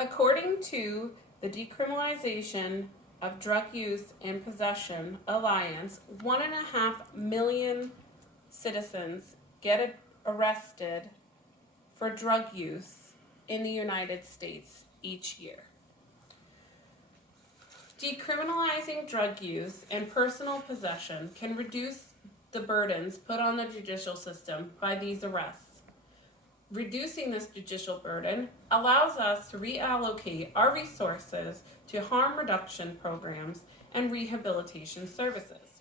According to the Decriminalization of Drug Use and Possession Alliance, 1.5 million citizens get arrested for drug use in the United States each year. Decriminalizing drug use and personal possession can reduce the burdens put on the judicial system by these arrests. Reducing this judicial burden allows us to reallocate our resources to harm reduction programs and rehabilitation services.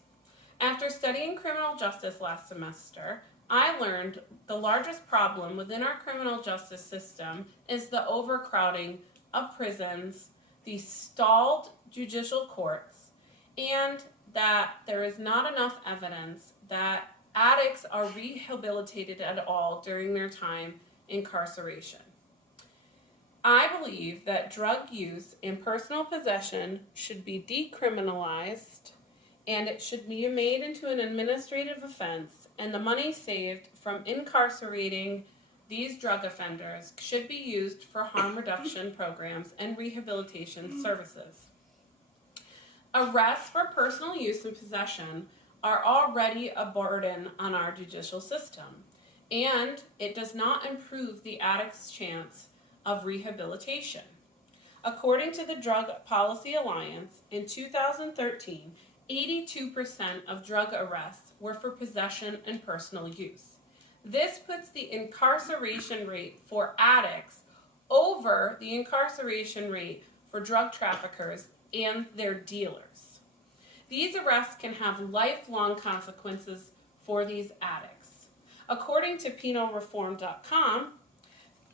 After studying criminal justice last semester, I learned the largest problem within our criminal justice system is the overcrowding of prisons, the stalled judicial courts, and that there is not enough evidence that addicts are rehabilitated at all during their time incarceration. I believe that drug use and personal possession should be decriminalized, and it should be made into an administrative offense, and the money saved from incarcerating these drug offenders should be used for harm reduction programs and rehabilitation services. Arrests for personal use and possession are already a burden on our judicial system, and it does not improve the addict's chance of rehabilitation. According to the Drug Policy Alliance, in 2013, 82% of drug arrests were for possession and personal use. This puts the incarceration rate for addicts over the incarceration rate for drug traffickers and their dealers. These arrests can have lifelong consequences for these addicts. According to penalreform.com,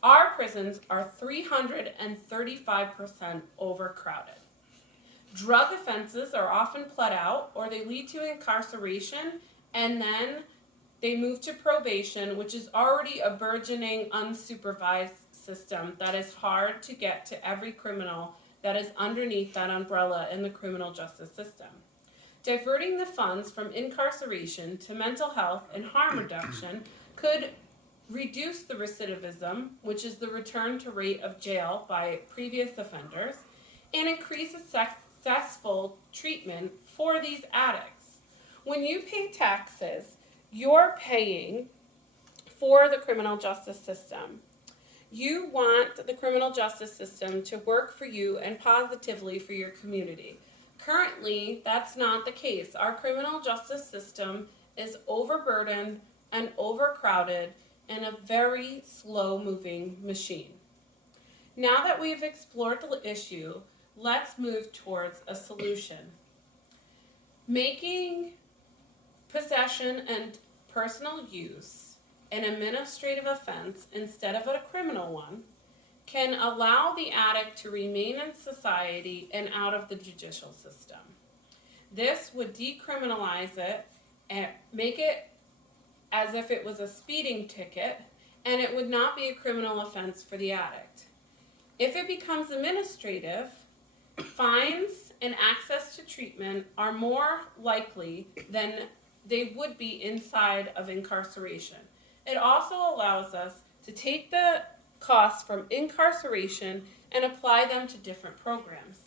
our prisons are 335% overcrowded. Drug offenses are often pled out, or they lead to incarceration, and then they move to probation, which is already a burgeoning unsupervised system that is hard to get to every criminal that is underneath that umbrella in the criminal justice system. Diverting the funds from incarceration to mental health and harm reduction could reduce the recidivism, which is the return to rate of jail by previous offenders, and increase the successful treatment for these addicts. When you pay taxes, you're paying for the criminal justice system. You want the criminal justice system to work for you and positively for your community. Currently, that's not the case. Our criminal justice system is overburdened and overcrowded and a very slow-moving machine. Now that we've explored the issue, let's move towards a solution. Making possession and personal use an administrative offense instead of a criminal one can allow the addict to remain in society and out of the judicial system. This would decriminalize it and make it as if it was a speeding ticket, and it would not be a criminal offense for the addict. If it becomes administrative, fines and access to treatment are more likely than they would be inside of incarceration. It also allows us to take the costs from incarceration and apply them to different programs.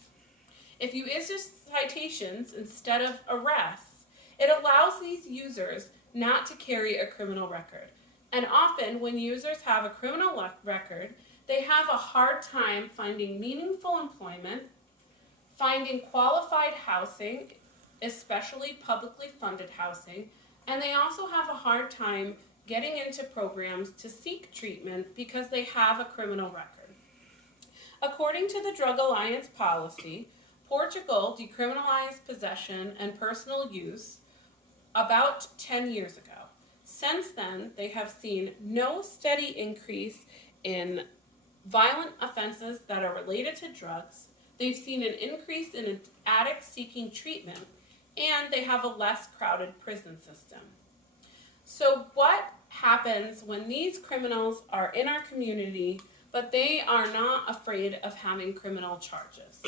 If you issue citations instead of arrests, it allows these users not to carry a criminal record. And often when users have a criminal record, they have a hard time finding meaningful employment, finding qualified housing, especially publicly funded housing, and they also have a hard time getting into programs to seek treatment because they have a criminal record. According to the Drug Alliance policy, Portugal decriminalized possession and personal use about 10 years ago. Since then, they have seen no steady increase in violent offenses that are related to drugs. They've seen an increase in addicts seeking treatment, and they have a less crowded prison system. So what happens when these criminals are in our community, but they are not afraid of having criminal charges?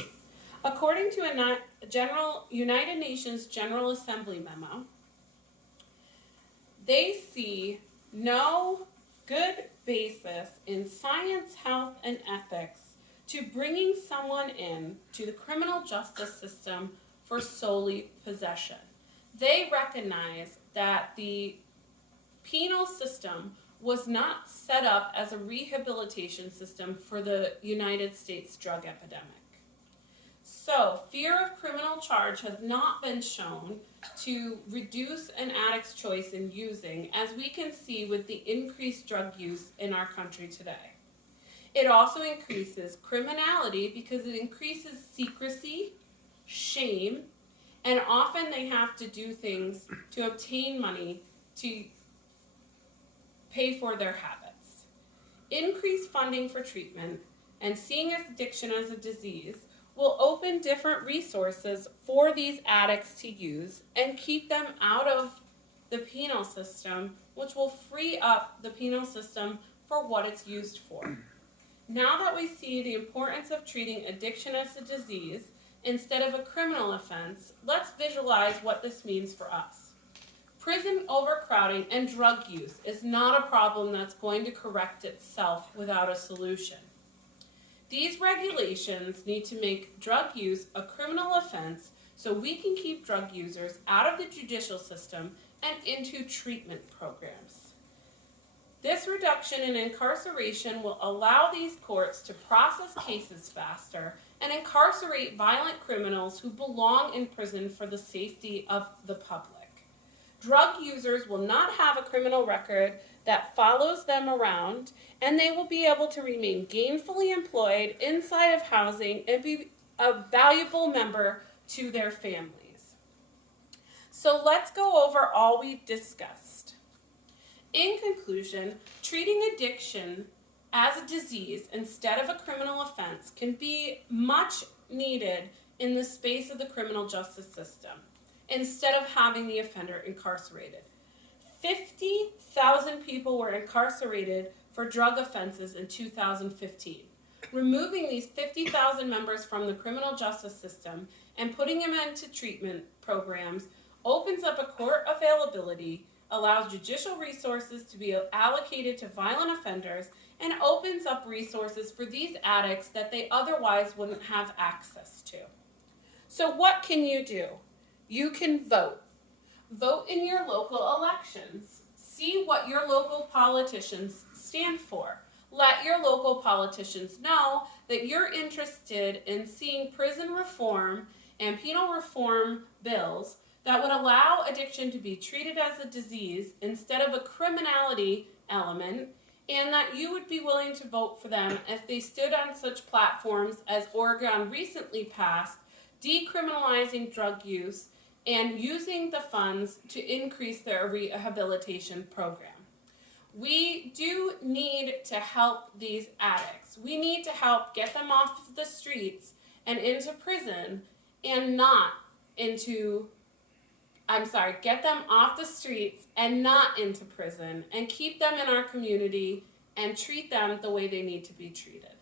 According to a United Nations General Assembly memo, they see no good basis in science, health, and ethics to bringing someone in to the criminal justice system for solely possession. They recognize that the penal system was not set up as a rehabilitation system for the United States drug epidemic. So, fear of criminal charge has not been shown to reduce an addict's choice in using, as we can see with the increased drug use in our country today. It also increases criminality because it increases secrecy, shame, and often they have to do things to obtain money to pay for their habits. Increased funding for treatment and seeing addiction as a disease will open different resources for these addicts to use and keep them out of the penal system, which will free up the penal system for what it's used for. Now that we see the importance of treating addiction as a disease instead of a criminal offense, let's visualize what this means for us. Prison overcrowding and drug use is not a problem that's going to correct itself without a solution. These regulations need to make drug use a criminal offense so we can keep drug users out of the judicial system and into treatment programs. This reduction in incarceration will allow these courts to process cases faster and incarcerate violent criminals who belong in prison for the safety of the public. Drug users will not have a criminal record that follows them around, and they will be able to remain gainfully employed inside of housing and be a valuable member to their families. So let's go over all we've discussed. In conclusion, treating addiction as a disease instead of a criminal offense can be much needed in the space of the criminal justice system, instead of having the offender incarcerated. 50,000 people were incarcerated for drug offenses in 2015. Removing these 50,000 members from the criminal justice system and putting them into treatment programs opens up a court availability, allows judicial resources to be allocated to violent offenders, and opens up resources for these addicts that they otherwise wouldn't have access to. So what can you do? You can vote. Vote in your local elections. See what your local politicians stand for. Let your local politicians know that you're interested in seeing prison reform and penal reform bills that would allow addiction to be treated as a disease instead of a criminality element, and that you would be willing to vote for them if they stood on such platforms as Oregon recently passed, decriminalizing drug use and using the funds to increase their rehabilitation program. We do need to help these addicts. We need to help get them off the streets and into prison and get them off the streets and not into prison, and keep them in our community and treat them the way they need to be treated.